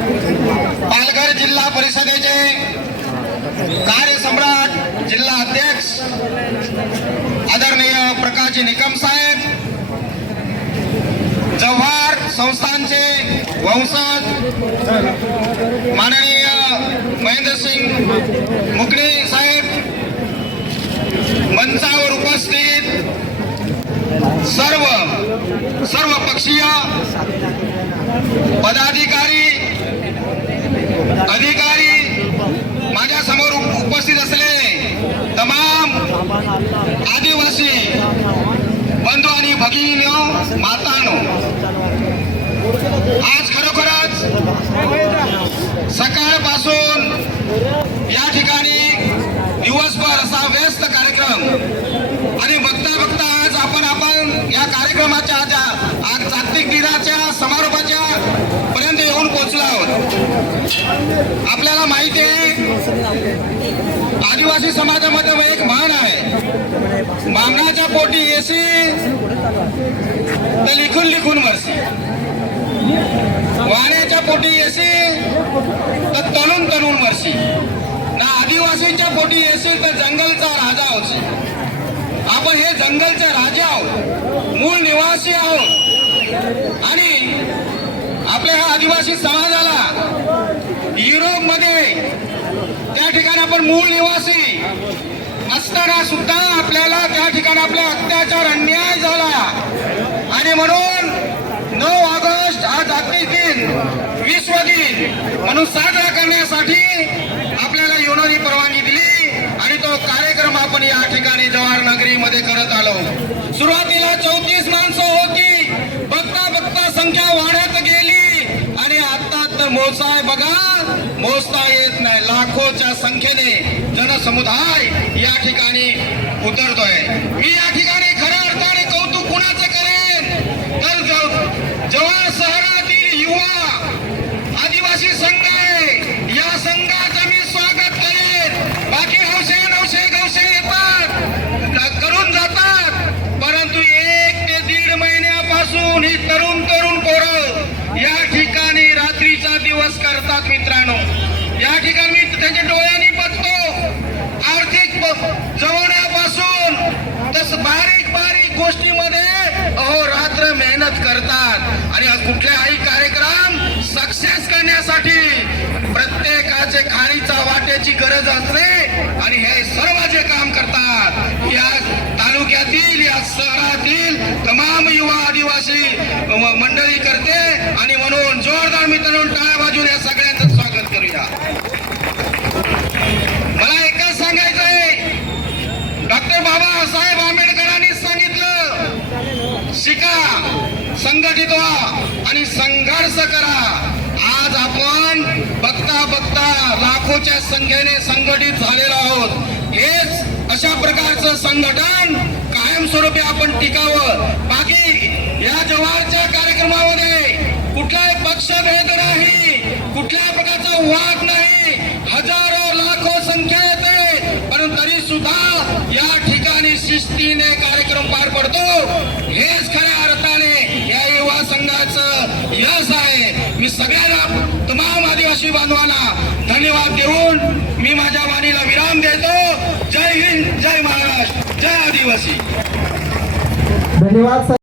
पालघर जिल्हा परिषदेचे कार्यसम्राट जिल्हा अध्यक्ष आदरणीय प्रकाशजी निकम साहेब जव्हार संस्थांचे वंशज माननीय महेंद्रसिंग मुकणे साहेब मंचावर उपस्थित सर्व सर्व पक्षीय पदाधिकारी अधिकारी माझ्यासमोर उपस्थित असलेले तमाम आदिवासी बंधू आणि भगिनीनो मातानो। आज खरोखरच सकाळपासून या ठिकाणी दिवसभर असा व्यस्त कार्यक्रम आणि बघता बघता आज आपण आपण या कार्यक्रमाच्या आज आज जागतिक दिनाच्या समारोपाच्या पर्यंत येऊन पोहोचलो आहोत. आपल्याला माहिती आहे आदिवासी समाजामध्ये एक मान आहे. मानाच्या पोटी एसी तर लिखून लिखून मरसी वाण्याच्या पोटी येसी तर तणून तणून मरसी ना आदिवासींच्या पोटी येशील तर जंगलचा राजा होशील आपण हे जंगलचे राजे आहोत. मूळ निवासी आहोत. आणि आपल्या ह्या आदिवासी समाजाला युरोपमध्ये त्या ठिकाणी आपण मूळ निवासी असताना सुद्धा आपल्याला त्या ठिकाणी आपल्या अत्याचार म्हणून साजरा करण्यासाठी आपल्याला युनोनी परवानगी दिली आणि तो कार्यक्रम आपण या ठिकाणी जवाहर नगरीमध्ये करत आलो. सुरुवातीला चौतीस माणसं होती. बघता बघता संख्या वाढत गेली. आणि आता तर मोसाय बघा मोजता येत नाही. लाखोच्या संख्येने जनसमुदाय या ठिकाणी उतरतोय. मी या ठिकाणी खऱ्या अर्थाने कौतुक कुणाचं करेन? तर ज- जवाहर शहरातील युवा रात्रीचा दिवस करतात मित्रांनो. या ठिकाणी मी त्यांच्या डोळ्यांनी बघतो आर्थिक ब- जवळण्यापासून तस बारीक बारीक गोष्टीमध्ये अहो रात्र मेहनत करतात. आणि कुठल्याही कार्यक्रम सक्सेस करण्यासाठी प्रत्येकाचे खाणीचा वाट्याची गरज असते आणि हे सर्व जे काम करतात या तालुक्यातील या शहरातील तमाम युवा आदिवासी मंडळी जोरदार मित्रांनो टाळ्या वाजून या सगळ्यांचं स्वागत करूया. मला एकच सांगायचं आहे. डॉक्टर बाबासाहेब आंबेडकरांनी सांगितलं शिका संघटित व्हा आणि संघर्ष करा. आज आपण बघता बघता लाखोच्या संख्येने संघटित झालेलो आहोत. हेच अशा प्रकारचं संघटन कायमस्वरूपी आपण टिकावं. बाकी या जवाहरच्या कार्यक्रमामध्ये कुठलाही पक्ष भेद नाही कुठल्याही प्रकारचा वाद नाही हजारो लाखो संख्या येते पण तरी सुद्धा या ठिकाणी शिस्तीने कार्यक्रम पार पडतो. हेच खऱ्या अर्थाने या युवा संघाचं यश आहे. मी सगळ्यांना तमाम आदिवासी बांधवांना धन्यवाद देऊन मी माझ्या वाणीला विराम देतो. जय हिंद जय महाराष्ट्र जय आदिवासी. धन्यवाद